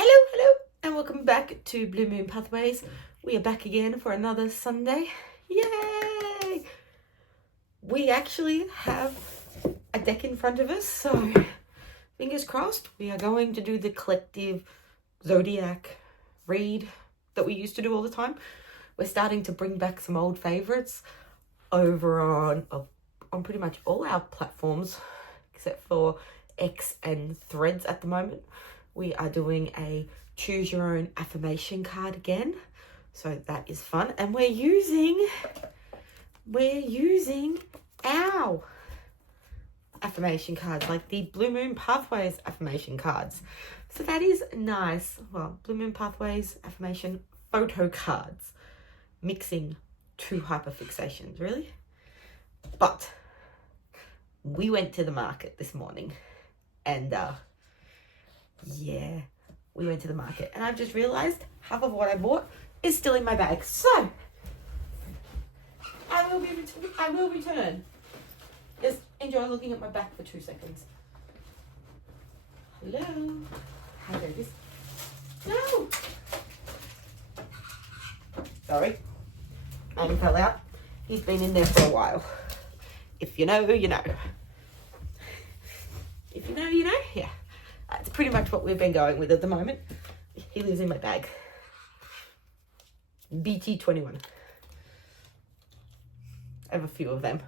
Hello, and welcome back to Blue Moon Pathways. We are back again for another Sunday. Yay! We actually have a deck in front of us, so fingers crossed. We are going to do the Collective Zodiac read that we used to do all the time. We're starting to bring back some old favorites over on pretty much all our platforms, except for X and Threads at the moment. We are doing a choose your own affirmation card again. So that is fun. And we're using our affirmation cards, like the Blue Moon Pathways affirmation cards. So that is nice. Well, Blue Moon Pathways affirmation photo cards. Mixing two hyperfixations, really. But we went to the market this morning and yeah, we went to the market and I've just realized half of what I bought is still in my bag. So I will return. Just enjoy looking at my back for 2 seconds. Hello. Hi, babies. No. Sorry. Adam fell out. He's been in there for a while. If you know, you know. If you know, you know. Yeah. That's pretty much what we've been going with at the moment. He lives in my bag. BT21. I have a few of them.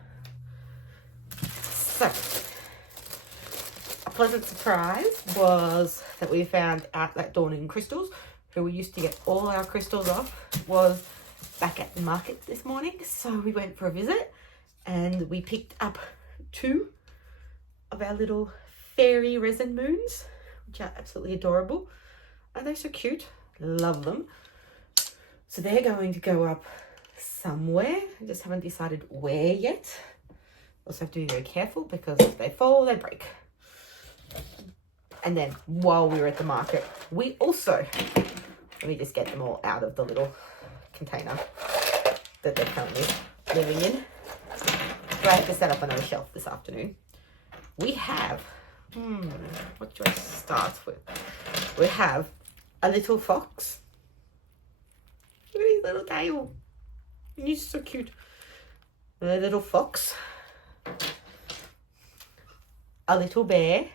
So, a pleasant surprise was that we found out that Dawning Crystals, who we used to get all our crystals off, was back at the market this morning. So we went for a visit and we picked up 2 of our little fairy resin moons, which are absolutely adorable. And they're so cute. Love them. So they're going to go up somewhere. I just haven't decided where yet. Also have to be very careful because if they fall, they break. And then while we were at the market, we also, let me just get them all out of the little container that they're currently living in. So I have to set up another shelf this afternoon. We have, what do I start with? We have a little fox. Look at his little tail. He's so cute. A little fox. A little bear.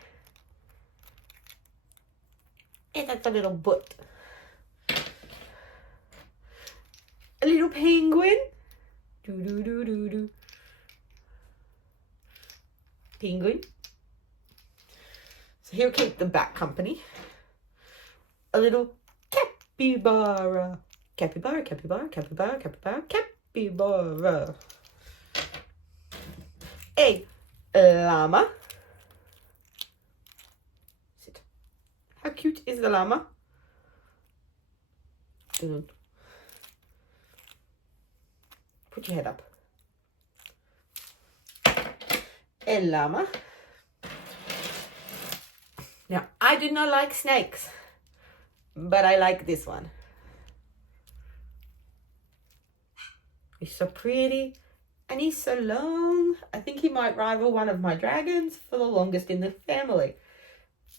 And that's a little butt. A little penguin. Do. Penguin. So he'll keep them back company. A little capybara. Capybara. A llama. Sit. How cute is the llama? Put your head up. A llama. Now, I do not like snakes, but I like this one. He's so pretty and he's so long. I think he might rival one of my dragons for the longest in the family.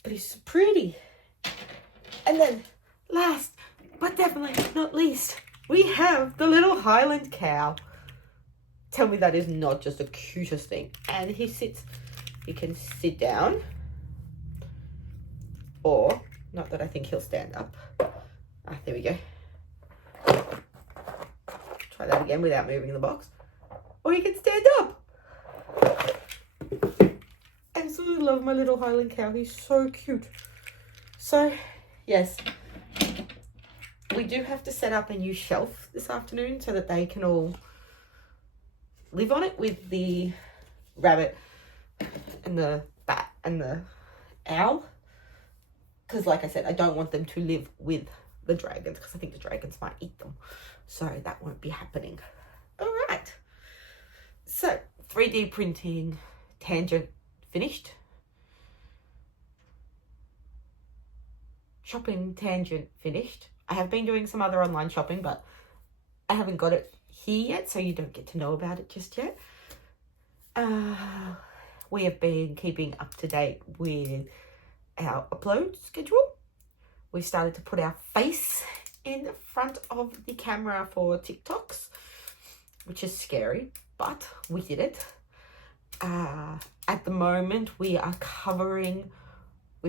But he's so pretty. And then last but definitely not least, we have the little Highland cow. Tell me that is not just the cutest thing. And he can sit down. Or, not that I think he'll stand up. There we go. Try that again without moving the box. Or he can stand up. I absolutely love my little Highland cow. He's so cute. So, yes. We do have to set up a new shelf this afternoon so that they can all live on it with the rabbit and the bat and the owl. Because like I said, I don't want them to live with the dragons because I think the dragons might eat them. So that won't be happening. All right. So 3D printing tangent finished. Shopping tangent finished. I have been doing some other online shopping, but I haven't got it here yet, so you don't get to know about it just yet. We have been keeping up to date with our upload schedule. We started to put our face in front of the camera for TikToks, which is scary, but we did it. At the moment, we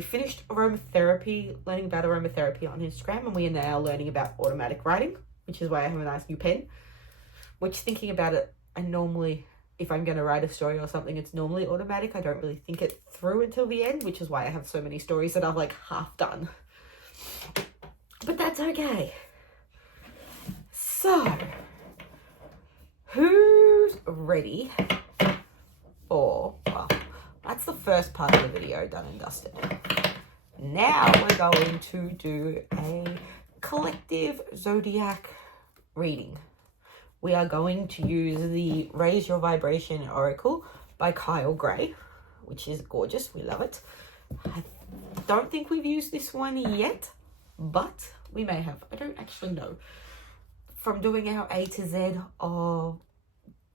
finished aromatherapy, learning about aromatherapy on Instagram, and we are now learning about automatic writing, which is why I have a nice new pen, which, thinking about it, I normally, if I'm going to write a story or something, it's normally automatic. I don't really think it through until the end, which is why I have so many stories that I've like half done. But that's okay. So, who's ready for, well, that's the first part of the video done and dusted. Now we're going to do a collective zodiac reading. We are going to use the Raise Your Vibration Oracle by Kyle Gray, which is gorgeous. We love it. I don't think we've used this one yet, but we may have. I don't actually know. From doing our A to Z of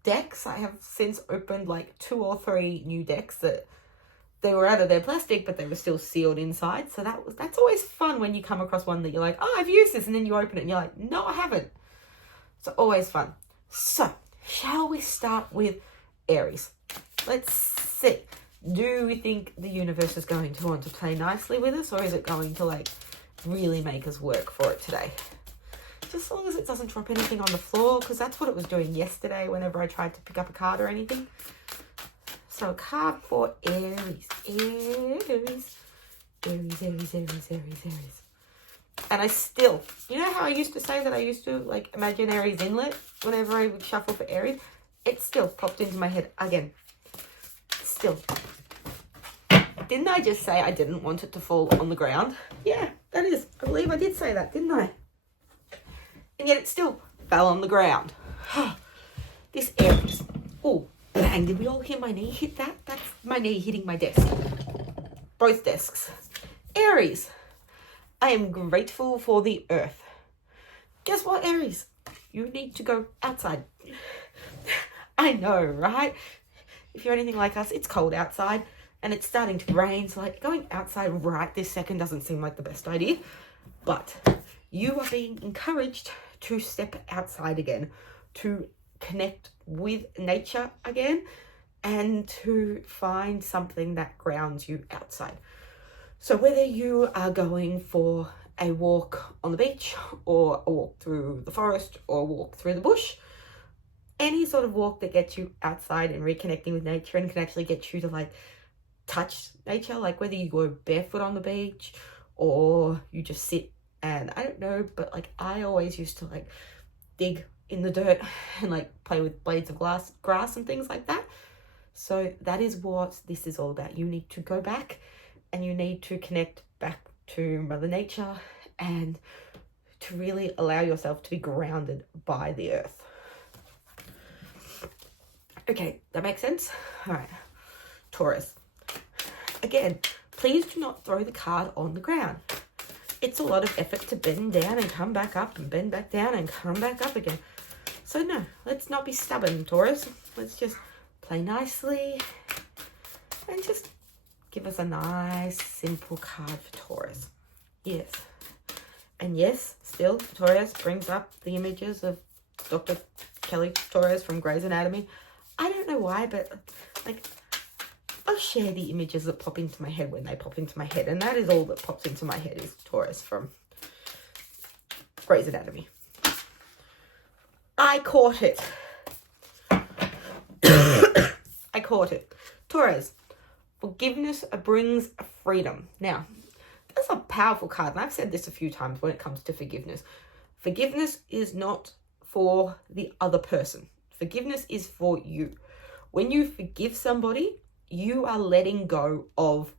decks, I have since opened like 2 or 3 new decks that they were out of their plastic, but they were still sealed inside. So that's always fun when you come across one that you're like, oh, I've used this, and then you open it and you're like, no, I haven't. So always fun. So shall we start with Aries? Let's see. Do we think the universe is going to want to play nicely with us, or is it going to like really make us work for it today? Just as long as it doesn't drop anything on the floor, because that's what it was doing yesterday whenever I tried to pick up a card or anything. So a card for Aries. Aries. Aries, Aries, Aries, Aries, Aries. And I still, you know how I used to say that I used to like imagine Aries inlet whenever I would shuffle for Aries? It still popped into my head again. Still. Didn't I just say I didn't want it to fall on the ground? Yeah, that is. I believe I did say that, didn't I? And yet it still fell on the ground. This Aries. Oh, bang. Did we all hear my knee hit that? That's my knee hitting my desk. Both desks. Aries. I am grateful for the earth. Guess what, Aries? You need to go outside. I know, right? If you're anything like us, it's cold outside and it's starting to rain. So like going outside right this second doesn't seem like the best idea. But you are being encouraged to step outside again, to connect with nature again, and to find something that grounds you outside. So whether you are going for a walk on the beach, or a walk through the forest, or a walk through the bush, any sort of walk that gets you outside and reconnecting with nature and can actually get you to like touch nature, like whether you go barefoot on the beach or you just sit and I don't know, but like I always used to like dig in the dirt and like play with blades of grass and things like that. So that is what this is all about. You need to go back and you need to connect back to Mother Nature and to really allow yourself to be grounded by the earth. Okay, that makes sense? All right, Taurus. Again, please do not throw the card on the ground. It's a lot of effort to bend down and come back up and bend back down and come back up again. So no, let's not be stubborn, Taurus. Let's just play nicely and just give us a nice, simple card for Taurus. Yes. And yes, still, Taurus brings up the images of Dr. Kelly Torres from Grey's Anatomy. I don't know why, but like, I'll share the images that pop into my head when they pop into my head. And that is all that pops into my head is Taurus from Grey's Anatomy. I caught it. I caught it. Taurus. Forgiveness brings freedom. Now, that's a powerful card, and I've said this a few times when it comes to forgiveness. Forgiveness is not for the other person. Forgiveness is for you. When you forgive somebody, you are letting go of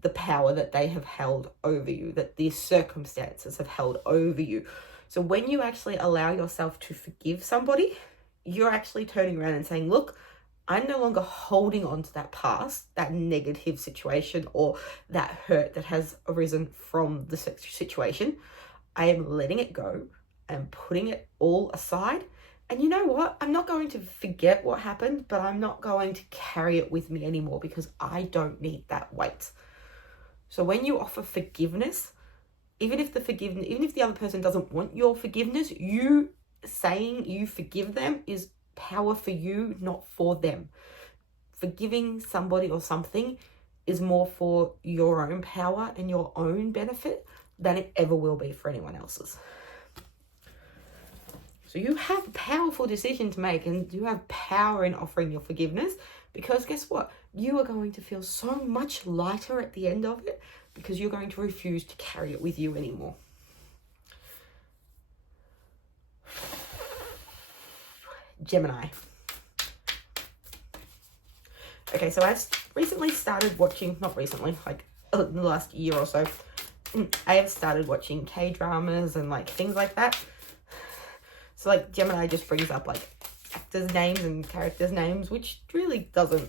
the power that they have held over you, that these circumstances have held over you. So when you actually allow yourself to forgive somebody, you're actually turning around and saying, look, I'm no longer holding on to that past, that negative situation or that hurt that has arisen from the situation. I am letting it go and putting it all aside. And you know what? I'm not going to forget what happened, but I'm not going to carry it with me anymore because I don't need that weight. So when you offer forgiveness, even if the other person doesn't want your forgiveness, you saying you forgive them is power for you, not for them. Forgiving somebody or something is more for your own power and your own benefit than it ever will be for anyone else's. So you have a powerful decision to make, and you have power in offering your forgiveness, because guess what? You are going to feel so much lighter at the end of it, because you're going to refuse to carry it with you anymore. Gemini. Okay, so I've recently started watching, not recently, like in the last year or so, I have started watching K-dramas and like things like that. So like Gemini just brings up like actors' names and characters' names, which really doesn't.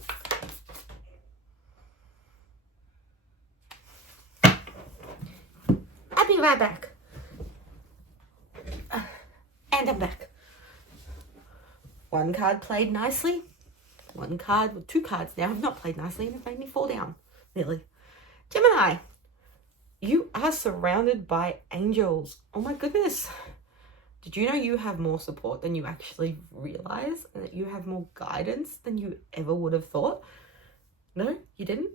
I'll be right back. And I'm back. One card played nicely. Two cards now have not played nicely and have made me fall down, nearly. Gemini, you are surrounded by angels. Oh my goodness. Did you know you have more support than you actually realize? And that you have more guidance than you ever would have thought? No, you didn't?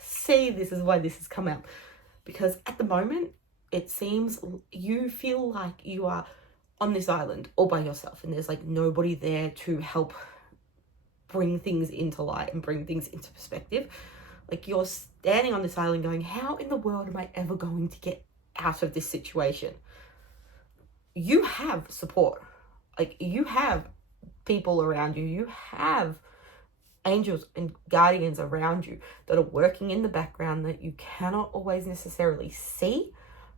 See, this is why this has come out. Because at the moment, it seems you feel like you are on this island all by yourself, and there's like nobody there to help bring things into light and bring things into perspective. Like you're standing on this island going, how in the world am I ever going to get out of this situation? You have support. Like you have people around you. You have angels and guardians around you that are working in the background that you cannot always necessarily see,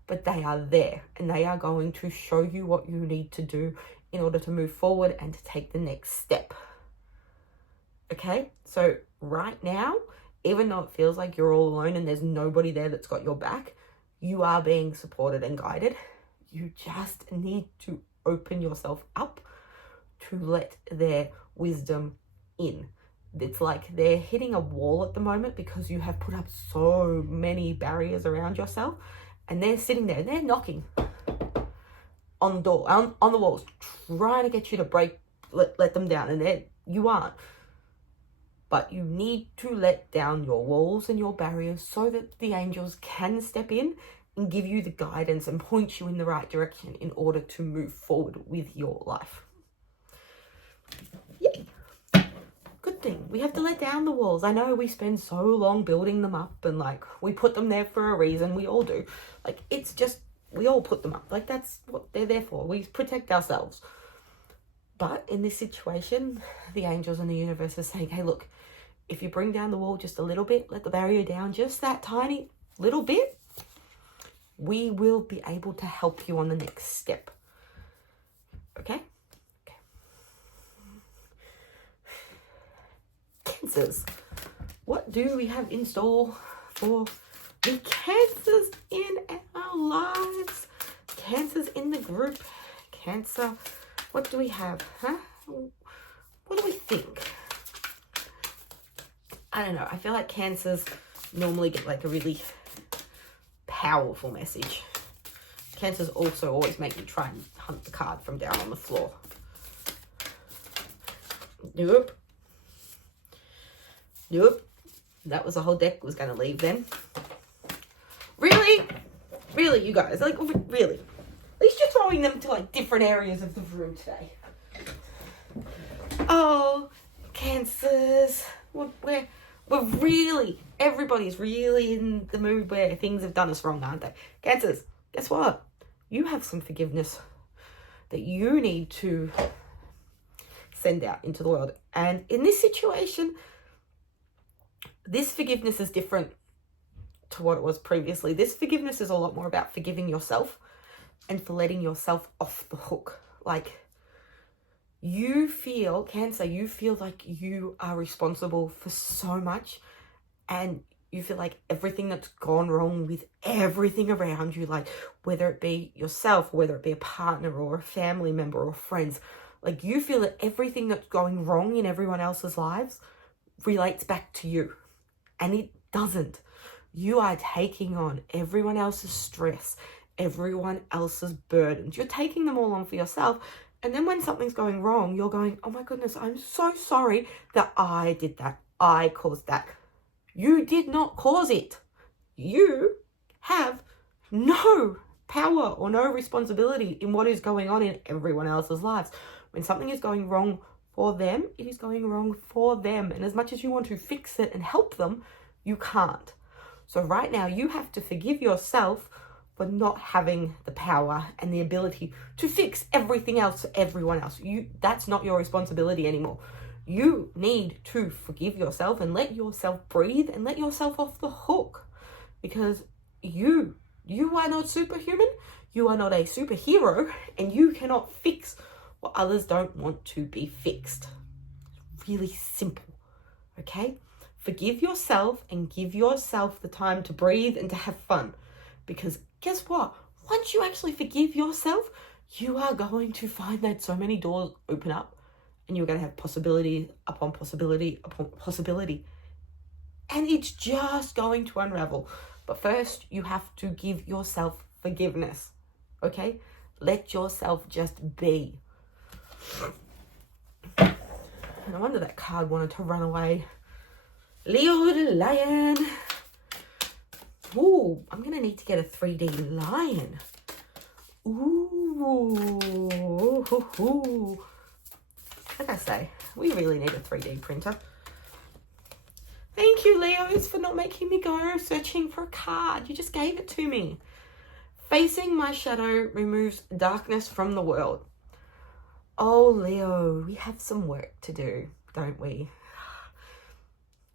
but they are there, and they are going to show you what you need to do in order to move forward and to take the next step. Okay, so right now, even though it feels like you're all alone and there's nobody there that's got your back, you are being supported and guided. You just need to open yourself up to let their wisdom in. It's like they're hitting a wall at the moment because you have put up so many barriers around yourself, and they're sitting there and they're knocking on the door, on the walls, trying to get you to let them down, and you aren't. But you need to let down your walls and your barriers so that the angels can step in and give you the guidance and point you in the right direction in order to move forward with your life. Yay! Good thing. We have to let down the walls. I know we spend so long building them up, and like we put them there for a reason. We all do. Like it's just, we all put them up. Like that's what they're there for. We protect ourselves. But in this situation, the angels and the universe are saying, hey, look, if you bring down the wall just a little bit, let the barrier down just that tiny little bit, we will be able to help you on the next step. Okay? Okay. Cancers. What do we have in store for the Cancers in our lives? Cancers in the group. Cancer. What do we have? Huh? What do we think? I don't know. I feel like Cancers normally get like a really powerful message. Cancers also always make me try and hunt the card from down on the floor. Nope. Nope. That was the whole deck was going to leave then. Really? Really, you guys? Like, really? At least you're throwing them to like different areas of the room today. Oh, Cancers. We're really, everybody's really in the mood where things have done us wrong, aren't they? Cancers, guess what? You have some forgiveness that you need to send out into the world. And in this situation, this forgiveness is different to what it was previously. This forgiveness is a lot more about forgiving yourself and for letting yourself off the hook. Like, you feel, Cancer, you feel like you are responsible for so much, and you feel like everything that's gone wrong with everything around you, like whether it be yourself, whether it be a partner or a family member or friends, like you feel that everything that's going wrong in everyone else's lives relates back to you, and it doesn't. You are taking on everyone else's stress, everyone else's burdens. You're taking them all on for yourself. And then when something's going wrong, you're going, oh my goodness, I'm so sorry that I did that. I caused that. You did not cause it. You have no power or no responsibility in what is going on in everyone else's lives. When something is going wrong for them, it is going wrong for them. And as much as you want to fix it and help them, you can't. So right now you have to forgive yourself for not having the power and the ability to fix everything else for everyone else. That's not your responsibility anymore. You need to forgive yourself and let yourself breathe and let yourself off the hook, because you are not superhuman. You are not a superhero, and you cannot fix what others don't want to be fixed. It's really simple, okay? Forgive yourself and give yourself the time to breathe and to have fun, because guess what? Once you actually forgive yourself, you are going to find that so many doors open up, and you're going to have possibility upon possibility upon possibility. And it's just going to unravel. But first, you have to give yourself forgiveness, okay? Let yourself just be. No wonder that card wanted to run away. Leo the Lion. Ooh, I'm going to need to get a 3D lion. Ooh. Like I say, we really need a 3D printer. Thank you, Leos, for not making me go searching for a card. You just gave it to me. Facing my shadow removes darkness from the world. Oh, Leo, we have some work to do, don't we?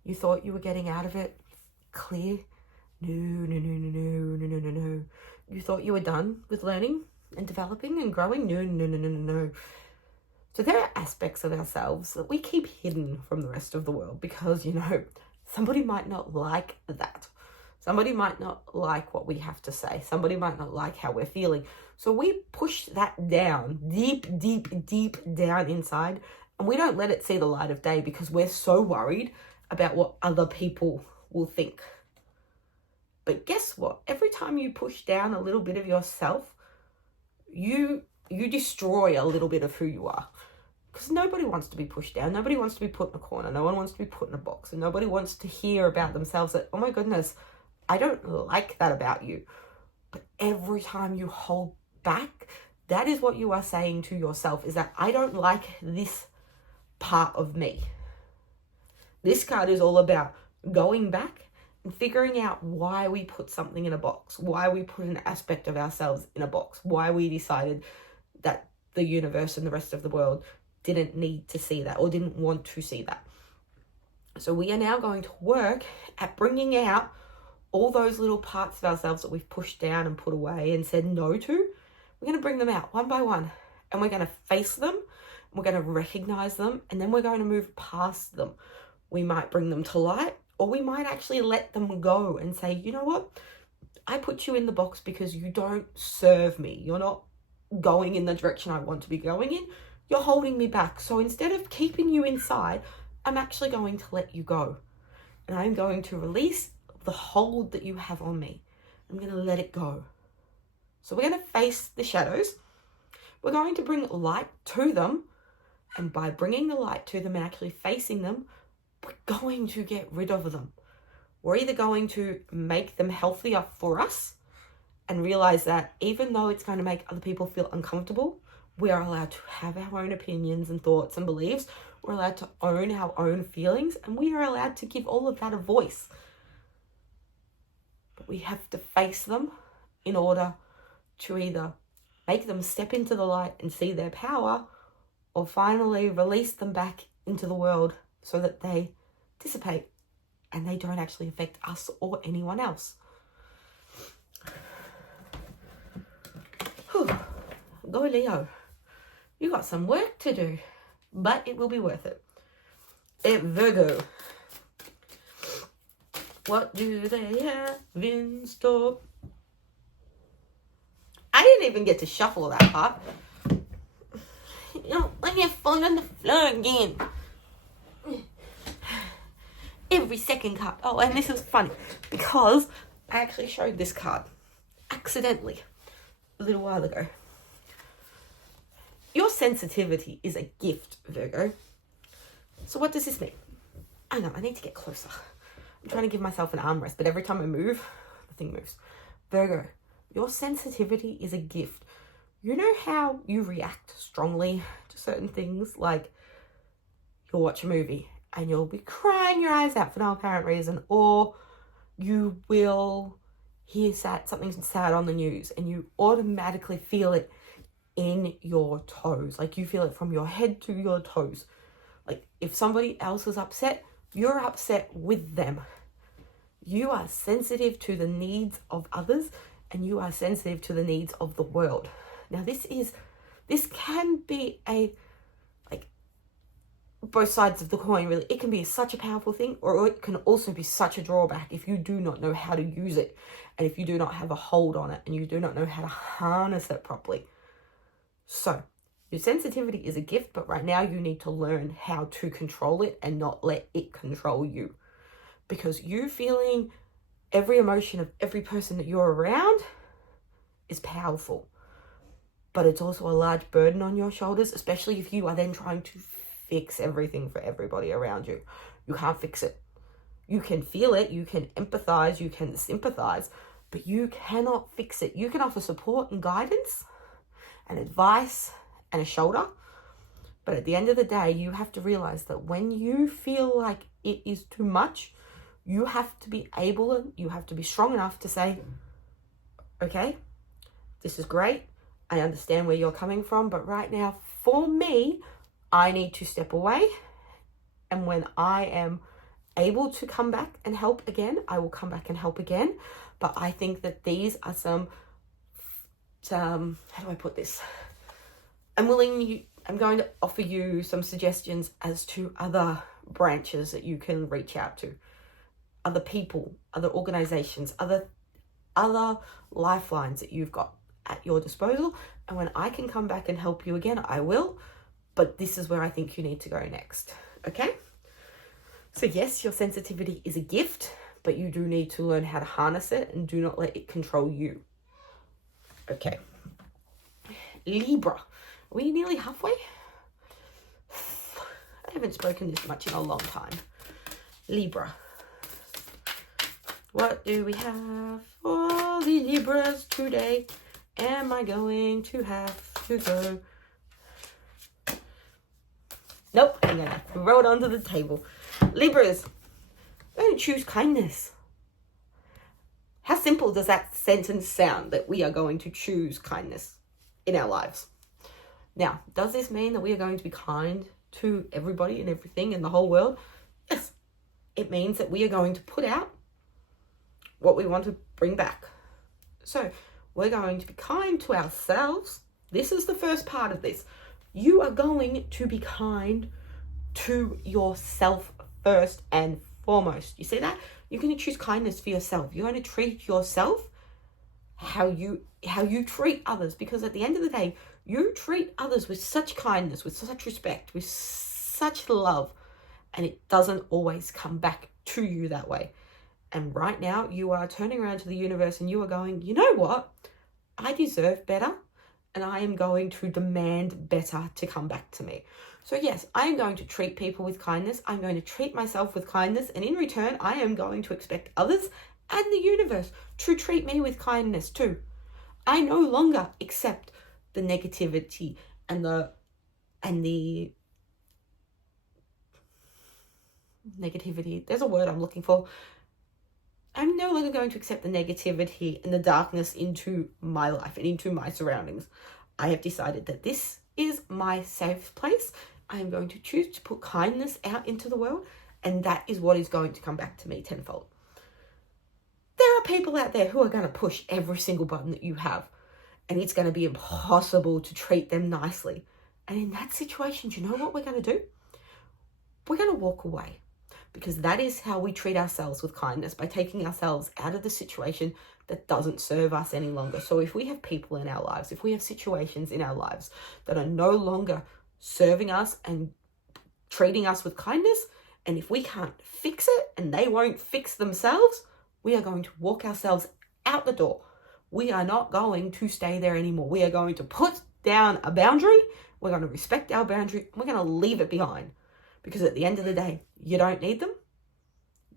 You thought you were getting out of it clear? No. You thought you were done with learning and developing and growing? No. So there are aspects of ourselves that we keep hidden from the rest of the world because, somebody might not like that. Somebody might not like what we have to say. Somebody might not like how we're feeling. So we push that down, deep down inside, and we don't let it see the light of day because we're so worried about what other people will think. But guess what? Every time you push down a little bit of yourself, you destroy a little bit of who you are. Because nobody wants to be pushed down. Nobody wants to be put in a corner. No one wants to be put in a box. And nobody wants to hear about themselves that, oh my goodness, I don't like that about you. But every time you hold back, that is what you are saying to yourself, is that I don't like this part of me. This card is all about going back and figuring out why we put something in a box, why we put an aspect of ourselves in a box, why we decided that the universe and the rest of the world didn't need to see that or didn't want to see that. So we are now going to work at bringing out all those little parts of ourselves that we've pushed down and put away and said no to. We're going to bring them out one by one, and we're going to face them, and we're going to recognize them, and then we're going to move past them. We might bring them to light, or we might actually let them go and say, you know what? I put you in the box because you don't serve me. You're not going in the direction I want to be going in. You're holding me back. So instead of keeping you inside, I'm actually going to let you go. And I'm going to release the hold that you have on me. I'm going to let it go. So we're going to face the shadows. We're going to bring light to them. And by bringing the light to them and actually facing them, we're going to get rid of them. We're either going to make them healthier for us and realize that even though it's going to make other people feel uncomfortable, we are allowed to have our own opinions and thoughts and beliefs. We're allowed to own our own feelings, and we are allowed to give all of that a voice. But we have to face them in order to either make them step into the light and see their power, or finally release them back into the world so that they dissipate and they don't actually affect us or anyone else. Whew. Go Leo. You got some work to do, but it will be worth it. Virgo. What do they have in store? I didn't even get to shuffle that part. When you're falling on the floor again. every second card. Oh, and this is funny because I actually showed this card accidentally a little while ago. Your sensitivity is a gift, Virgo. So what does this mean? I know, I need to get closer. I'm trying to give myself an armrest, but every time I move, the thing moves. Virgo, your sensitivity is a gift. You know how you react strongly to certain things, like you'll watch a movie and you'll be crying your eyes out for no apparent reason, or you will hear something sad on the news and you automatically feel it in your toes. Like you feel it from your head to your toes. Like if somebody else is upset, you're upset with them. You are sensitive to the needs of others and you are sensitive to the needs of the world. Now this can be both sides of the coin, really. It can be such a powerful thing, or it can also be such a drawback if you do not know how to use it, and if you do not have a hold on it, and you do not know how to harness it properly. So your sensitivity is a gift, but right now you need to learn how to control it and not let it control you. Because you feeling every emotion of every person that you're around is powerful, but it's also a large burden on your shoulders, especially if you are then trying to fix everything for everybody around you. You can't fix it. You can feel it, you can empathize, you can sympathize, but you cannot fix it. You can offer support and guidance and advice and a shoulder, but at the end of the day, you have to realize that when you feel like it is too much, you have to be able and you have to be strong enough to say, okay, this is great. I understand where you're coming from, but right now, for me, I need to step away. And when I am able to come back and help again, I will come back and help again. But I think that these are some how do I put this? I'm going to offer you some suggestions as to other branches that you can reach out to. Other people, other organizations, other lifelines that you've got at your disposal. And when I can come back and help you again, I will. But this is where I think you need to go next. Okay? So yes, your sensitivity is a gift, but you do need to learn how to harness it and do not let it control you. Okay. Libra. Are we nearly halfway? I haven't spoken this much in a long time. Libra. What do we have for the Libras today? Am I going to have to go? Nope, I'm going to throw it onto the table. Libras, I'm going to choose kindness. How simple does that sentence sound, that we are going to choose kindness in our lives? Now, does this mean that we are going to be kind to everybody and everything in the whole world? Yes. It means that we are going to put out what we want to bring back. So, we're going to be kind to ourselves. This is the first part of this. You are going to be kind to yourself first and foremost. You see that? You're going to choose kindness for yourself. You're going to treat yourself how you treat others, because at the end of the day, you treat others with such kindness, with such respect, with such love, and it doesn't always come back to you that way. And right now, you are turning around to the universe and you are going, you know what? I deserve better. And I am going to demand better to come back to me. So yes, I am going to treat people with kindness. I'm going to treat myself with kindness. And in return, I am going to expect others and the universe to treat me with kindness too. I no longer accept the negativity and the negativity. There's a word I'm looking for. I'm no longer going to accept the negativity and the darkness into my life and into my surroundings. I have decided that this is my safe place. I am going to choose to put kindness out into the world, and that is what is going to come back to me tenfold. There are people out there who are going to push every single button that you have, and it's going to be impossible to treat them nicely. And in that situation, do you know what we're going to do? We're going to walk away. Because that is how we treat ourselves with kindness, by taking ourselves out of the situation that doesn't serve us any longer. So if we have people in our lives, if we have situations in our lives that are no longer serving us and treating us with kindness, And if we can't fix it and they won't fix themselves, we are going to walk ourselves out the door. We are not going to stay there anymore. We are going to put down a boundary. We're going to respect our boundary. We're going to leave it behind. Because at the end of the day, you don't need them.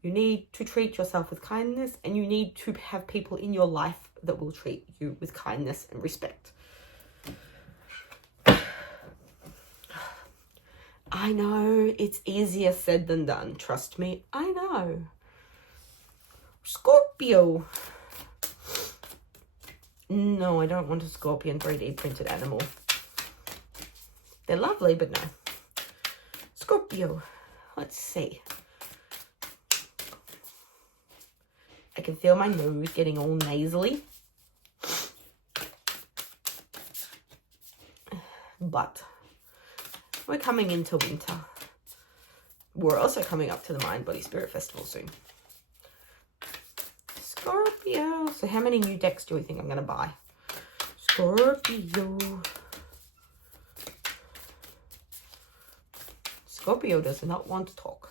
You need to treat yourself with kindness, and you need to have people in your life that will treat you with kindness and respect. I know it's easier said than done. Trust me, I know. Scorpio. No, I don't want a scorpion 3D printed animal. They're lovely, but no. Scorpio. Let's see. I can feel my nose getting all nasally. But we're coming into winter. We're also coming up to the Mind Body Spirit Festival soon. Scorpio. So how many new decks do we think I'm going to buy? Scorpio. Scorpio does not want to talk.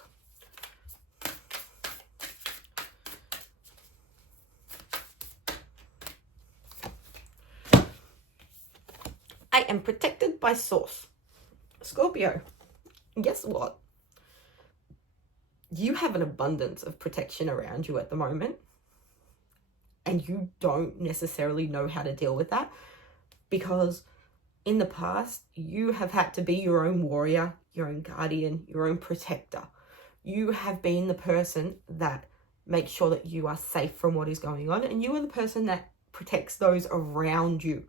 I am protected by Source. Scorpio, guess what? You have an abundance of protection around you at the moment, and you don't necessarily know how to deal with that because in the past, you have had to be your own warrior, your own guardian, your own protector. You have been the person that makes sure that you are safe from what is going on, and you are the person that protects those around you.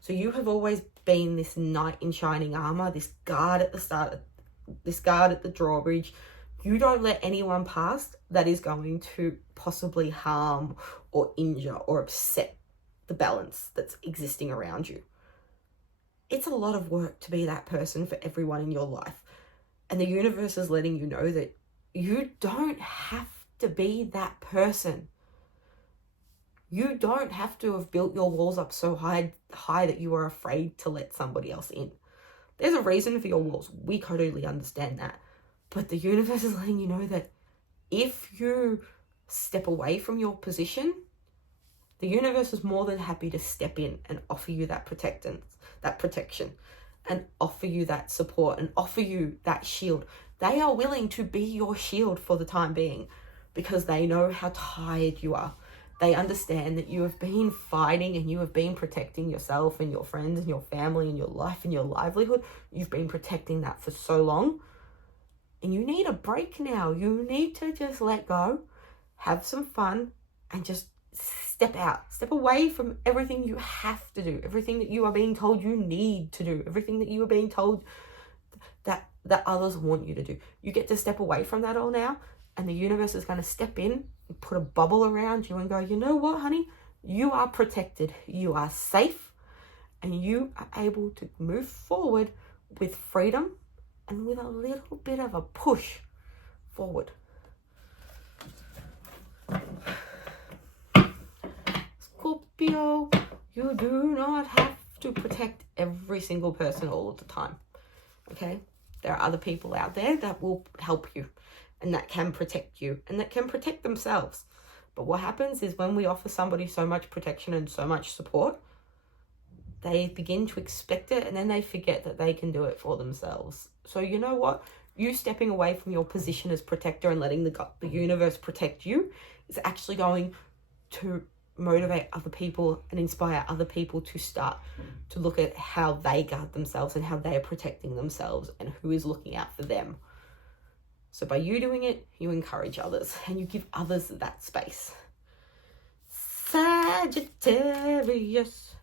So you have always been this knight in shining armor, this guard at the start, this guard at the drawbridge. You don't let anyone past that is going to possibly harm or injure or upset the balance that's existing around you. It's a lot of work to be that person for everyone in your life. And the universe is letting you know that you don't have to be that person. You don't have to have built your walls up so high that you are afraid to let somebody else in. There's a reason for your walls. We totally understand that. But the universe is letting you know that if you step away from your position, the universe is more than happy to step in and offer you that protection, and offer you that support and offer you that shield. They are willing to be your shield for the time being because they know how tired you are. They understand that you have been fighting and you have been protecting yourself and your friends and your family and your life and your livelihood. You've been protecting that for so long. And you need a break now. You need to just let go, have some fun, and just step out. Step away from everything you have to do, everything that you are being told you need to do, everything that you are being told that others want you to do. You get to step away from that all now, and the universe is going to step in and put a bubble around you and go, you know what, honey? You are protected. You are safe, and you are able to move forward with freedom and with a little bit of a push forward. Scorpio, you do not have to protect every single person all of the time, okay? There are other people out there that will help you and that can protect you and that can protect themselves. But what happens is when we offer somebody so much protection and so much support, they begin to expect it and then they forget that they can do it for themselves. So you know what? You stepping away from your position as protector and letting the universe protect you is actually going to motivate other people and inspire other people to start to look at how they guard themselves and how they are protecting themselves and who is looking out for them. So by you doing it, you encourage others and you give others that space. Sagittarius.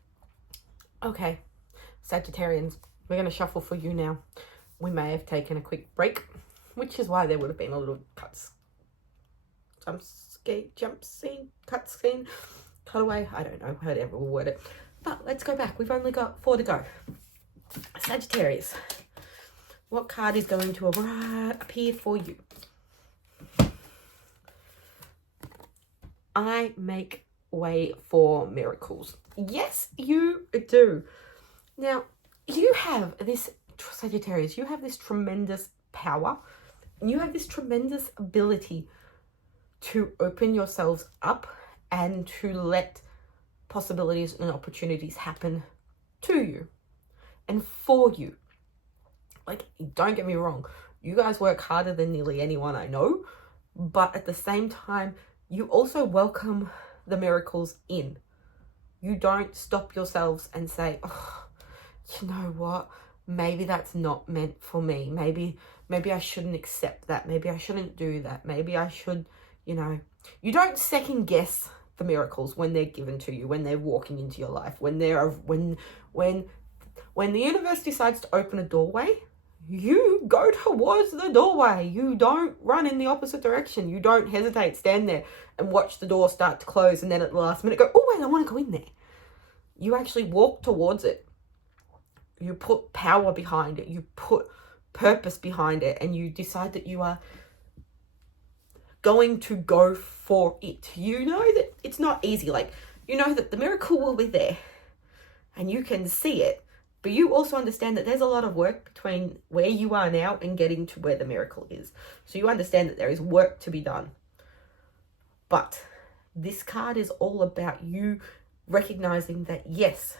Okay, Sagittarians, we're going to shuffle for you now. We may have taken a quick break, which is why there would have been a little cutscene, cutaway. I don't know, however we'll word it. But let's go back. We've only got 4 to go. Sagittarius, what card is going to appear for you? I make way for miracles. Yes, you do. Now, you have this, Sagittarius, you have this tremendous power And you have this tremendous ability to open yourselves up and to let possibilities and opportunities happen to you and for you. Like, don't get me wrong, you guys work harder than nearly anyone I know, but at the same time, you also welcome the miracles in. You don't stop yourselves and say, oh, you know what? Maybe that's not meant for me. Maybe I shouldn't accept that. Maybe I shouldn't do that. Maybe I should, you don't second guess the miracles when they're given to you, when they're walking into your life, when the universe decides to open a doorway, you go towards the doorway. You don't run in the opposite direction. You don't hesitate, stand there and watch the door start to close and then at the last minute go, oh wait, I want to go in there. You actually walk towards it. You put power behind it. You put purpose behind it, and you decide that you are going to go for it. You know that it's not easy. Like, you know that the miracle will be there and you can see it, but you also understand that there's a lot of work between where you are now and getting to where the miracle is. So you understand that there is work to be done. But this card is all about you recognizing that, yes,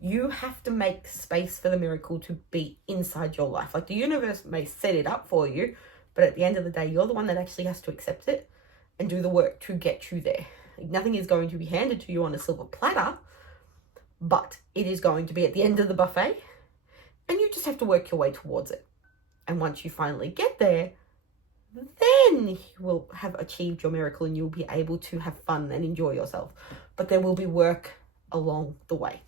you have to make space for the miracle to be inside your life. Like, the universe may set it up for you, but at the end of the day, you're the one that actually has to accept it and do the work to get you there. Like, nothing is going to be handed to you on a silver platter, but it is going to be at the end of the buffet, and you just have to work your way towards it. And once you finally get there, then you will have achieved your miracle and you'll be able to have fun and enjoy yourself. But there will be work along the way.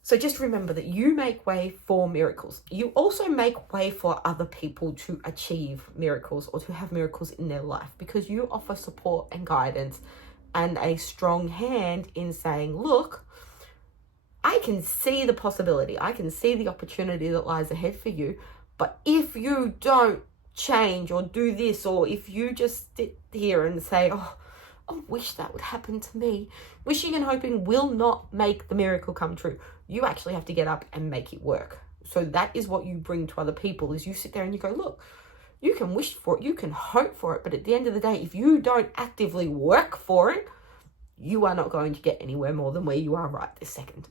So just remember that you make way for miracles. You also make way for other people to achieve miracles or to have miracles in their life, because you offer support and guidance and a strong hand in saying, look, I can see the possibility. I can see the opportunity that lies ahead for you. But if you don't change or do this, or if you just sit here and say, oh, I wish that would happen to me, wishing and hoping will not make the miracle come true. You actually have to get up and make it work. So that is what you bring to other people, is you sit there and you go, look, you can wish for it, you can hope for it, but at the end of the day, if you don't actively work for it, you are not going to get anywhere more than where you are right this second.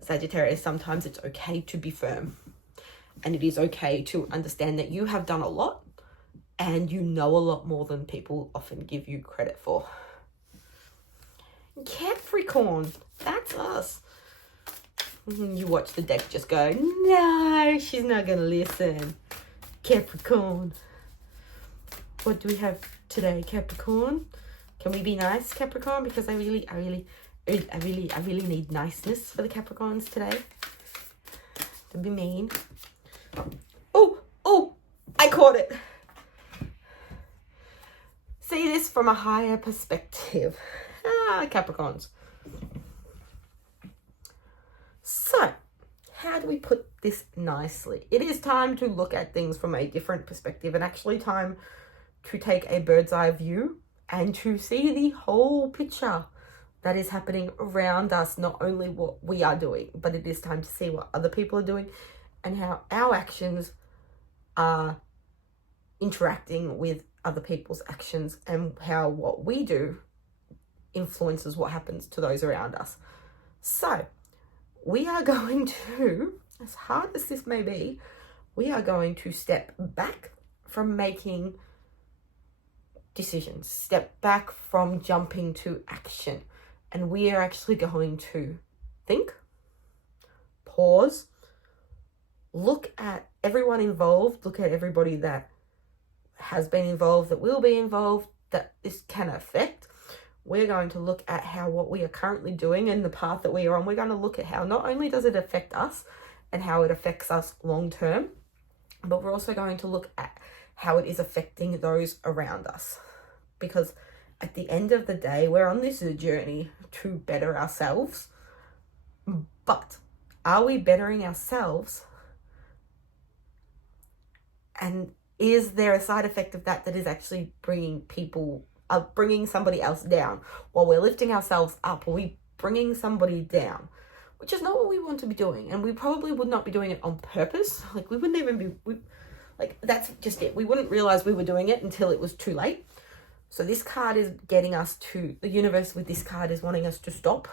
Sagittarius, sometimes it's okay to be firm, and it is okay to understand that you have done a lot and you know a lot more than people often give you credit for. Capricorn, that's us. You watch the deck just go, no, she's not going to listen. Capricorn. What do we have today, Capricorn? Can we be nice, Capricorn? Because I really need niceness for the Capricorns today. To be mean. Oh, I caught it. See this from a higher perspective. Capricorns. So, how do we put this nicely? It is time to look at things from a different perspective, and actually time to take a bird's eye view and to see the whole picture that is happening around us, not only what we are doing, but it is time to see what other people are doing and how our actions are interacting with other people's actions, and how what we do influences what happens to those around us. So we are going to, as hard as this may be, we are going to step back from making decisions, step back from jumping to action. And we are actually going to think, pause, look at everyone involved, look at everybody that has been involved, that will be involved, that this can affect. We're going to look at how what we are currently doing and the path that we are on, we're going to look at how not only does it affect us and how it affects us long term, but we're also going to look at how it is affecting those around us. Because at the end of the day, we're on this journey to better ourselves. But are we bettering ourselves? And is there a side effect of that is actually bringing somebody else down? While we're lifting ourselves up, are we bringing somebody down? which is not what we want to be doing. And we probably would not be doing it on purpose. Like, we wouldn't even be, that's just it. We wouldn't realize we were doing it until it was too late. So this card is getting us to, the universe with this card is wanting us to stop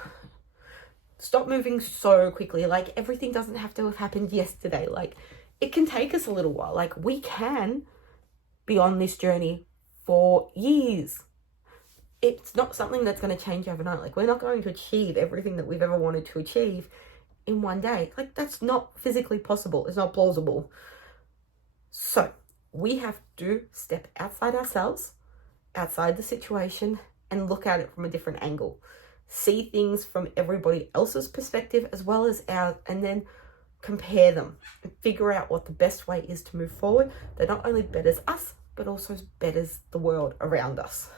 moving so quickly. Like, everything doesn't have to have happened yesterday. Like, it can take us a little while. Like, we can be on this journey for years. It's not something that's going to change overnight. Like, we're not going to achieve everything that we've ever wanted to achieve in one day. Like, that's not physically possible. It's not plausible. So we have to step outside ourselves, outside the situation, and look at it from a different angle. See things from everybody else's perspective as well as ours, and then compare them and figure out what the best way is to move forward that not only betters us, but also betters the world around us.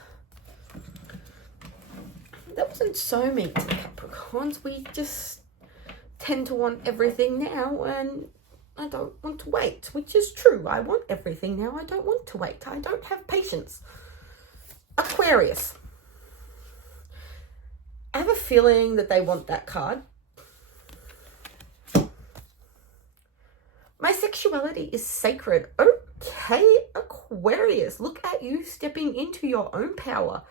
That wasn't so mean to Capricorns. We just tend to want everything now, and I don't want to wait, which is true. I want everything now. I don't want to wait. I don't have patience. Aquarius. I have a feeling that they want that card. My sexuality is sacred. Okay, Aquarius, look at you stepping into your own power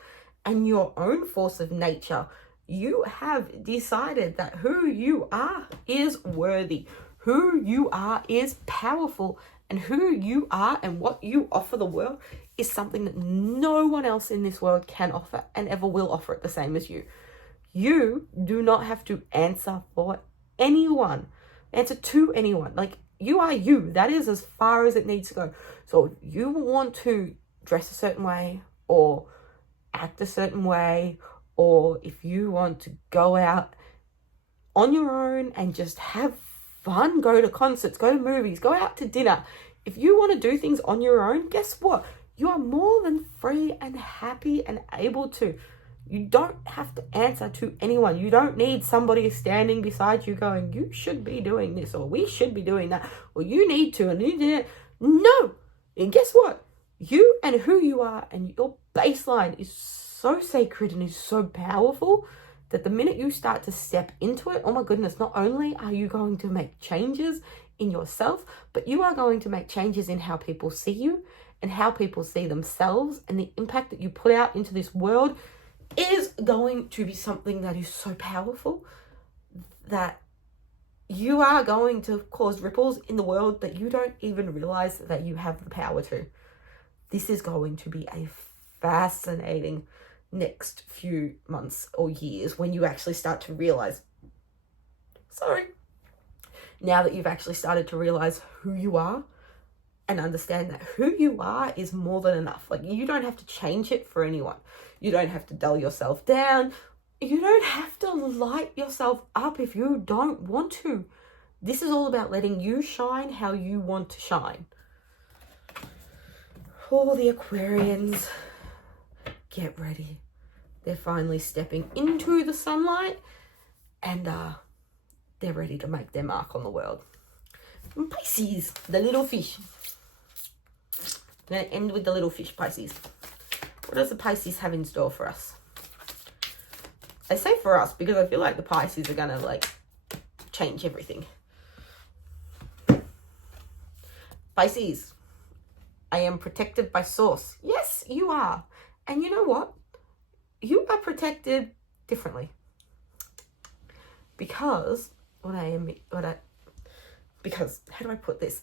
and your own force of nature. You have decided that who you are is worthy. Who you are is powerful. And who you are and what you offer the world is something that no one else in this world can offer and ever will offer it the same as you. You do not have to answer for anyone. Answer to anyone. Like, you are you. That is as far as it needs to go. So if you want to dress a certain way or act a certain way, or if you want to go out on your own and just have fun, go to concerts, go to movies, go out to dinner. If you want to do things on your own, guess what? You are more than free and happy and able to. You don't have to answer to anyone. You don't need somebody standing beside you going, you should be doing this, or we should be doing that, or you need to, and you did. No. And guess what? You and who you are and your baseline is so sacred and is so powerful that the minute you start to step into it, oh my goodness, not only are you going to make changes in yourself, but you are going to make changes in how people see you and how people see themselves, and the impact that you put out into this world is going to be something that is so powerful that you are going to cause ripples in the world that you don't even realize that you have the power to. This is going to be a fascinating next few months or years when you actually start to realize, now that you've actually started to realize who you are and understand that who you are is more than enough. Like, you don't have to change it for anyone. You don't have to dull yourself down. You don't have to light yourself up if you don't want to. This is all about letting you shine how you want to shine. All the Aquarians, get ready. They're finally stepping into the sunlight, and they're ready to make their mark on the world. And Pisces, the little fish. I'm going to end with the little fish, Pisces. What does the Pisces have in store for us? I say for us because I feel like the Pisces are going to, like, change everything. Pisces, I am protected by source. Yes, you are. And you know what? You are protected differently. Because, how do I put this?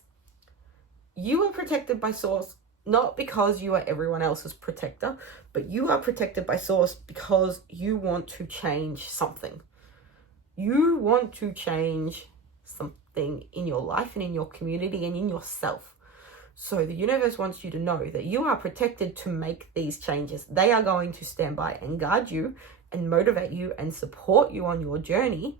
You are protected by source, not because you are everyone else's protector, but you are protected by source because you want to change something. You want to change something in your life and in your community and in yourself. So the universe wants you to know that you are protected to make these changes. They are going to stand by and guard you and motivate you and support you on your journey.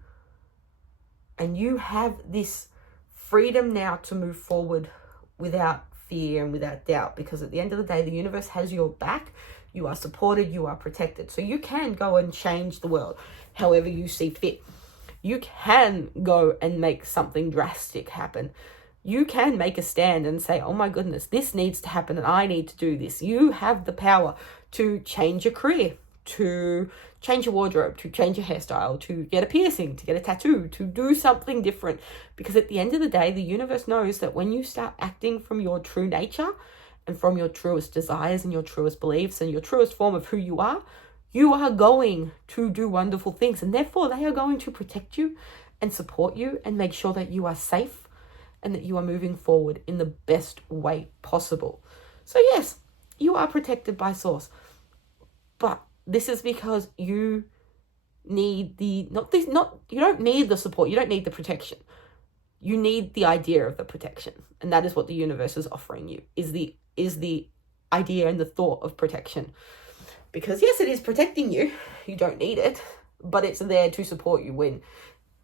And you have this freedom now to move forward without fear and without doubt, because at the end of the day, the universe has your back. You are supported, you are protected. So you can go and change the world however you see fit. You can go and make something drastic happen. You can make a stand and say, oh my goodness, this needs to happen and I need to do this. You have the power to change your career, to change your wardrobe, to change your hairstyle, to get a piercing, to get a tattoo, to do something different. Because at the end of the day, the universe knows that when you start acting from your true nature and from your truest desires and your truest beliefs and your truest form of who you are going to do wonderful things. And therefore, they are going to protect you and support you and make sure that you are safe and that you are moving forward in the best way possible. So yes, you are protected by Source. But this is because you need you don't need the support, you don't need the protection. You need the idea of the protection. And that is what the universe is offering you, is the idea and the thought of protection. Because yes, it is protecting you. You don't need it, but it's there to support you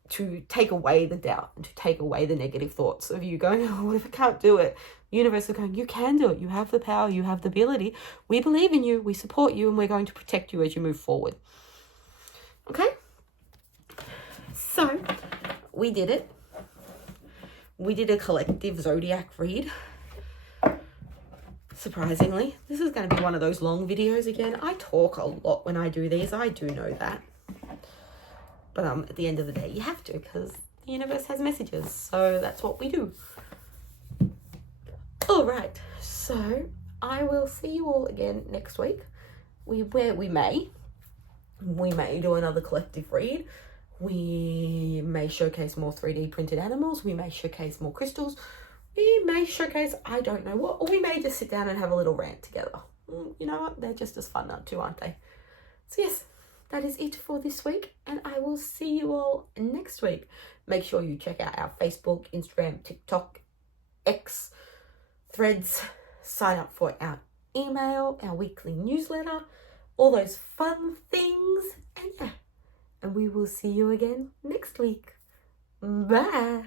to take away the doubt and to take away the negative thoughts of you going, oh, what if I can't do it? The universe is going, you can do it. You have the power. You have the ability. We believe in you. We support you. And we're going to protect you as you move forward. Okay? So, we did it. We did a collective zodiac read. Surprisingly, this is going to be one of those long videos again. I talk a lot when I do these. I do know that. But at the end of the day, you have to, because the universe has messages. So that's what we do. All right. So I will see you all again next week. We may do another collective read. We may showcase more 3D printed animals. We may showcase more crystals. We may showcase, I don't know what, or we may just sit down and have a little rant together. You know what? They're just as fun too, aren't they? So yes, that is it for this week, and I will see you all next week. Make sure you check out our Facebook, Instagram, TikTok, X, Threads. Sign up for our email, our weekly newsletter, all those fun things. And yeah, and we will see you again next week. Bye.